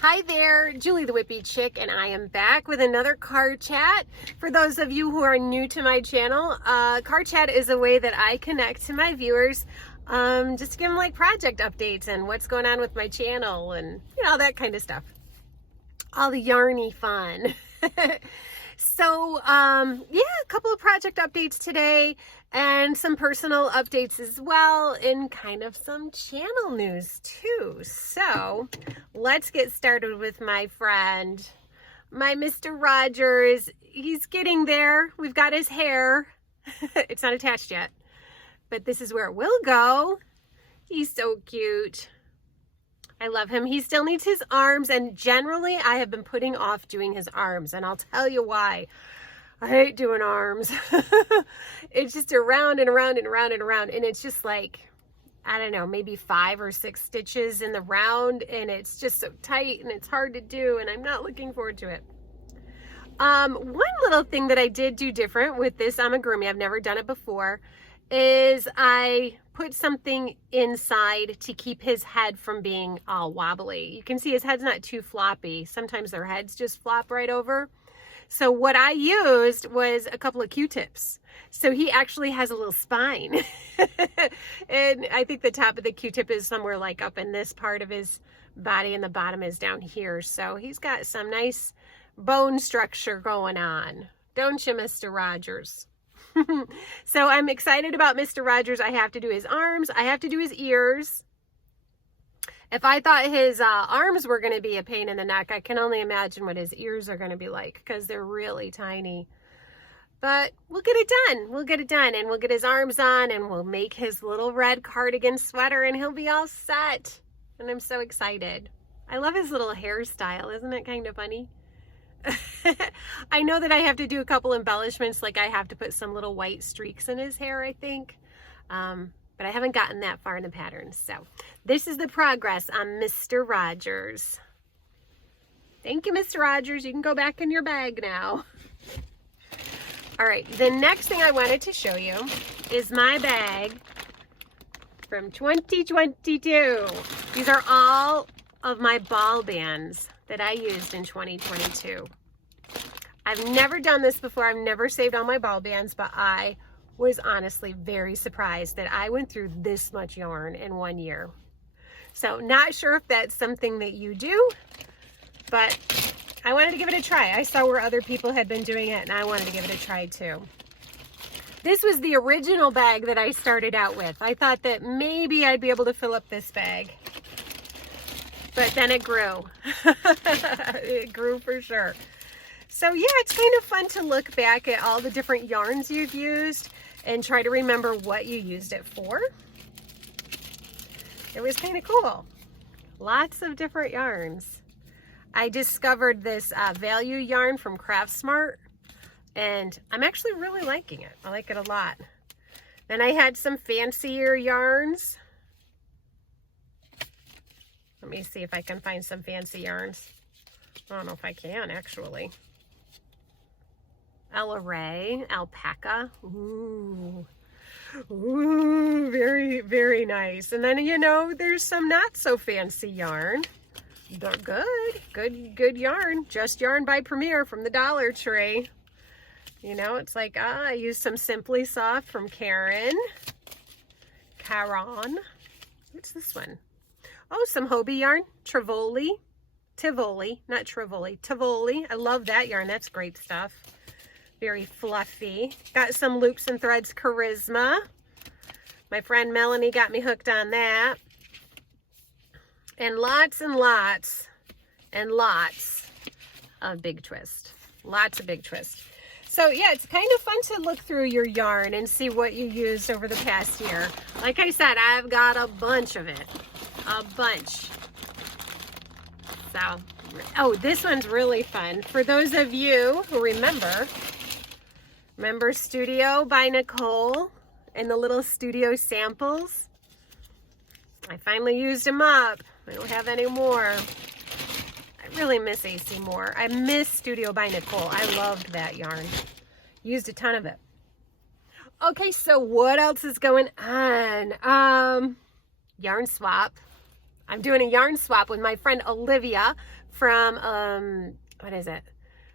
Hi there, Julie the Whippy Chick, and I am back with another card chat. For those of you who are new to my channel, card chat is a way that I connect to my viewers, just to give them like project updates and what's going on with my channel and all that kind of stuff. All the yarny fun. So, yeah, a couple of project updates today and some personal updates as well, and kind of some channel news too. So let's get started with my friend, my Mr. Rogers. He's getting there. We've got his hair. It's not attached yet, but this is where it will go. He's so cute. I love him. He still needs his arms, and generally I have been putting off doing his arms, and I'll tell you why. I hate doing arms. It's just around and around and around and around, and it's just like, I don't know, maybe 5 or 6 stitches in the round, and it's just so tight and it's hard to do, and I'm not looking forward to it. One little thing that I did do different with this amigurumi, I've never done it before, is I put something inside to keep his head from being all wobbly. You can see his head's not too floppy. Sometimes their heads just flop right over. So what I used was a couple of Q-tips. So he actually has a little spine. And I think the top of the Q-tip is somewhere like up in this part of his body, and the bottom is down here. So he's got some nice bone structure going on. Don't you, Mr. Rogers? So I'm excited about Mr. Rogers. I have to do his arms. I have to do his ears. If I thought his arms were going to be a pain in the neck, I can only imagine what his ears are going to be like, because they're really tiny. But we'll get it done. We'll get it done, and we'll get his arms on, and we'll make his little red cardigan sweater, and he'll be all set. And I'm so excited. I love his little hairstyle. Isn't it kind of funny? I know that I have to do a couple embellishments, like I have to put some little white streaks in his hair, I think. But I haven't gotten that far in the pattern. So this is the progress on Mr. Rogers. Thank you, Mr. Rogers. You can go back in your bag now. All right, the next thing I wanted to show you is my bag from 2022. These are all of my ball bands that I used in 2022. I've never done this before. I've never saved all my ball bands, but I was honestly very surprised that I went through this much yarn in 1 year. So not sure if that's something that you do, but I wanted to give it a try. I saw where other people had been doing it, and I wanted to give it a try too. This was the original bag that I started out with. I thought that maybe I'd be able to fill up this bag. But then it grew. It grew for sure. So yeah, it's kind of fun to look back at all the different yarns you've used and try to remember what you used it for. It was kind of cool. Lots of different yarns. I discovered this value yarn from Craft Smart, and I'm actually really liking it. I like it a lot. Then I had some fancier yarns. Let me see if I can find some fancy yarns. I don't know if I can, actually. Ella Ray, alpaca. Ooh. Ooh, very, very nice. And then, there's some not so fancy yarn. They're good yarn. Just Yarn by Premier from the Dollar Tree. It's like, I used some Simply Soft from Caron. What's this one? Oh, some Hobie yarn, Tivoli, not Trivoli, Tivoli. I love that yarn. That's great stuff. Very fluffy. Got some Loops and Threads Charisma. My friend Melanie got me hooked on that. And lots and lots and lots of Big Twist. Lots of Big Twist. So yeah, it's kind of fun to look through your yarn and see what you used over the past year. Like I said, I've got a bunch of it. A bunch. So, oh, this one's really fun. For those of you who remember Studio by Nicole and the little studio samples? I finally used them up. I don't have any more. I really miss AC Moore. I miss Studio by Nicole. I loved that yarn. Used a ton of it. Okay, so what else is going on? Yarn swap. I'm doing a yarn swap with my friend Olivia from, what is it?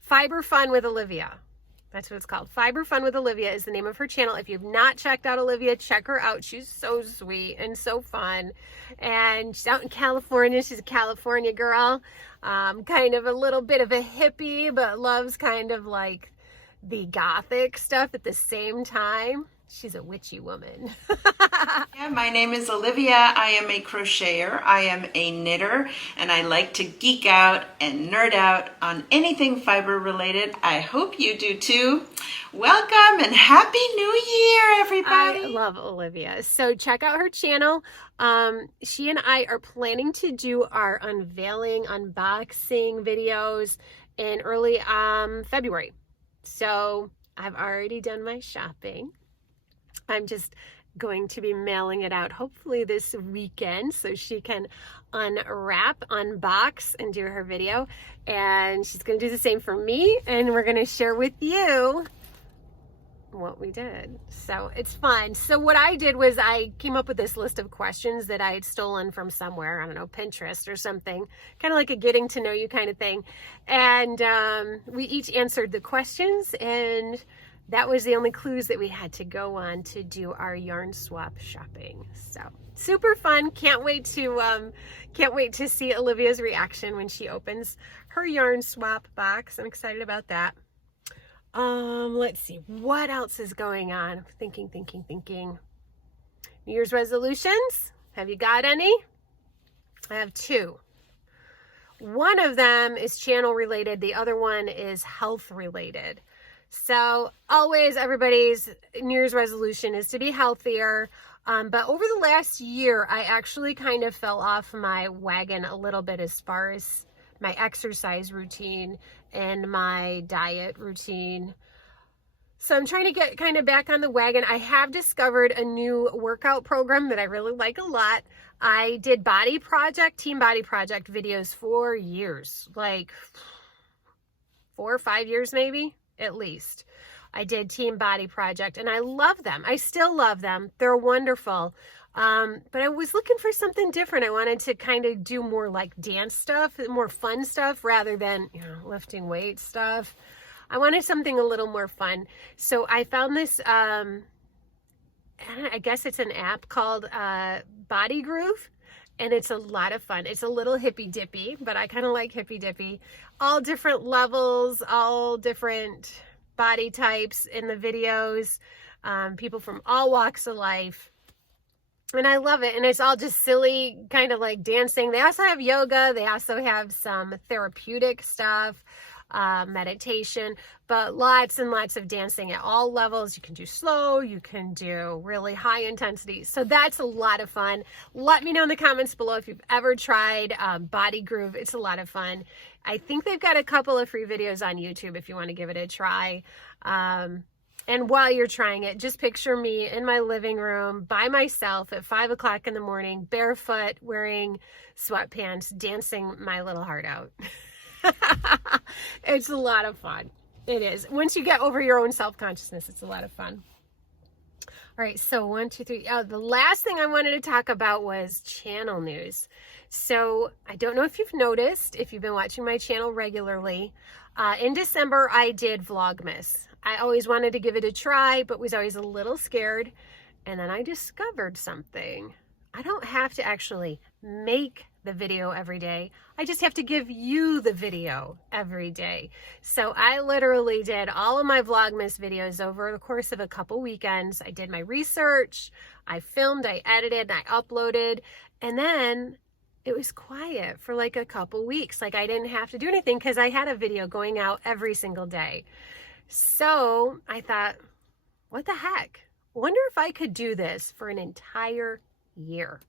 Fiber Fun with Olivia. That's what it's called. Fiber Fun with Olivia is the name of her channel. If you've not checked out Olivia, check her out. She's so sweet and so fun. And she's out in California. She's a California girl. Kind of a little bit of a hippie, but loves kind of like the gothic stuff at the same time. She's a witchy woman. Yeah, my name is Olivia. I am a crocheter. I am a knitter, and I like to geek out and nerd out on anything fiber related. I hope you do too. Welcome and Happy New Year, everybody. I love Olivia. So check out her channel. She and I are planning to do our unveiling, unboxing videos in early February. So I've already done my shopping. I'm just going to be mailing it out hopefully this weekend so she can unwrap, unbox, and do her video. And she's going to do the same for me, and we're going to share with you what we did. So it's fun. So what I did was I came up with this list of questions that I had stolen from somewhere, I don't know, Pinterest or something, kind of like a getting to know you kind of thing. And we each answered the questions, and that was the only clues that we had to go on to do our yarn swap shopping. So super fun. Can't wait to see Olivia's reaction when she opens her yarn swap box. I'm excited about that. Let's see what else is going on. Thinking. New Year's resolutions. Have you got any? I have two. One of them is channel related. The other one is health related. So always everybody's New Year's resolution is to be healthier. But over the last year, I actually kind of fell off my wagon a little bit as far as my exercise routine and my diet routine. So I'm trying to get kind of back on the wagon. I have discovered a new workout program that I really like a lot. I did Team Body Project videos for years, like 4 or 5 years maybe. At least. I did Team Body Project and I love them. I still love them. They're wonderful. But I was looking for something different. I wanted to kind of do more like dance stuff, more fun stuff rather than, lifting weight stuff. I wanted something a little more fun. So I found this, I guess it's an app called Body Groove. And it's a lot of fun. It's a little hippy dippy, but I kind of like hippy dippy. All different levels, all different body types in the videos, people from all walks of life. And I love it. And it's all just silly, kind of like dancing. They also have yoga. They also have some therapeutic stuff, meditation, but lots and lots of dancing at all levels. You can do slow, you can do really high intensity. So that's a lot of fun. Let me know in the comments below if you've ever tried Body Groove. It's a lot of fun. I think they've got a couple of free videos on YouTube if you want to give it a try. And while you're trying it, just picture me in my living room by myself at 5 o'clock in the morning, barefoot, wearing sweatpants, dancing my little heart out. It's a lot of fun. It is. Once you get over your own self-consciousness, it's a lot of fun. All right, so 1, 2, 3. Oh, the last thing I wanted to talk about was channel news. So I don't know if you've noticed, if you've been watching my channel regularly, in December I did Vlogmas. I always wanted to give it a try, but was always a little scared. And then I discovered something. I don't have to actually make the video every day. I just have to give you the video every day. So I literally did all of my Vlogmas videos over the course of a couple weekends. I did my research, I filmed, I edited, I uploaded, and then it was quiet for like a couple weeks. Like I didn't have to do anything because I had a video going out every single day. So I thought, what the heck? Wonder if I could do this for an entire year.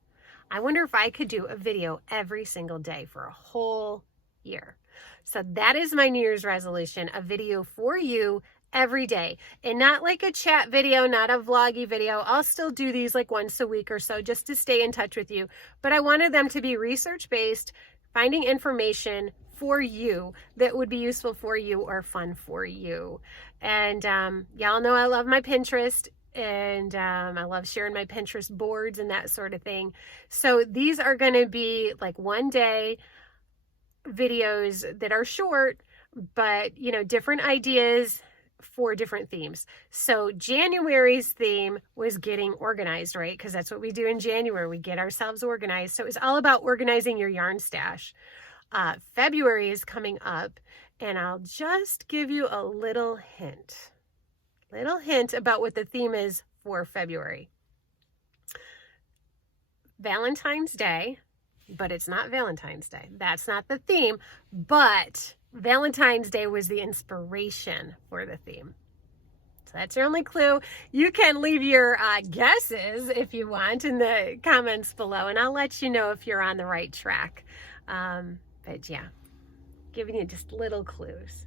I wonder if I could do a video every single day for a whole year. So that is my New Year's resolution, a video for you every day. And not like a chat video, not a vloggy video. I'll still do these like once a week or so just to stay in touch with you. But I wanted them to be research-based, finding information for you that would be useful for you or fun for you. And y'all know I love my Pinterest. and I love sharing my Pinterest boards and that sort of thing. So these are going to be like one day videos that are short, but you know, different ideas for different themes. So January's theme was getting organized, right? Because that's what we do in January. We get ourselves organized. So it's all about organizing your yarn stash. February is coming up, and I'll just give you a little hint about what the theme is for February. Valentine's Day, but it's not Valentine's Day. That's not the theme, but Valentine's Day was the inspiration for the theme. So that's your only clue. You can leave your guesses if you want in the comments below, and I'll let you know if you're on the right track. But yeah, giving you just little clues.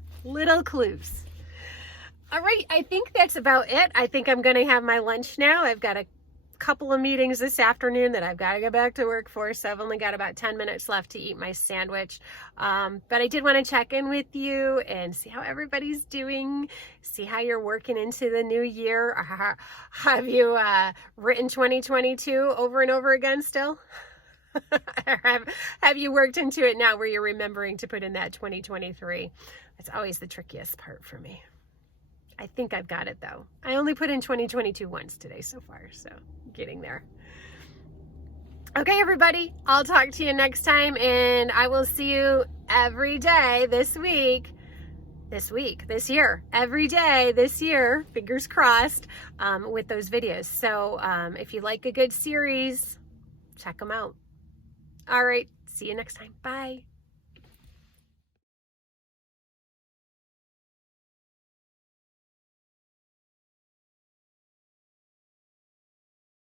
All right, I think that's about it. I think I'm going to have my lunch now. I've got a couple of meetings this afternoon that I've got to go back to work for, so I've only got about 10 minutes left to eat my sandwich. But I did want to check in with you and see how everybody's doing, see how you're working into the new year. Have you written 2022 over and over again still? Have you worked into it now where you're remembering to put in that 2023? That's always the trickiest part for me. I think I've got it though. I only put in 2022 once today so far, so getting there. Okay, everybody, I'll talk to you next time, and I will see you every day this year, every day this year, fingers crossed, with those videos. So if you like a good series, check them out. All right, see you next time. Bye.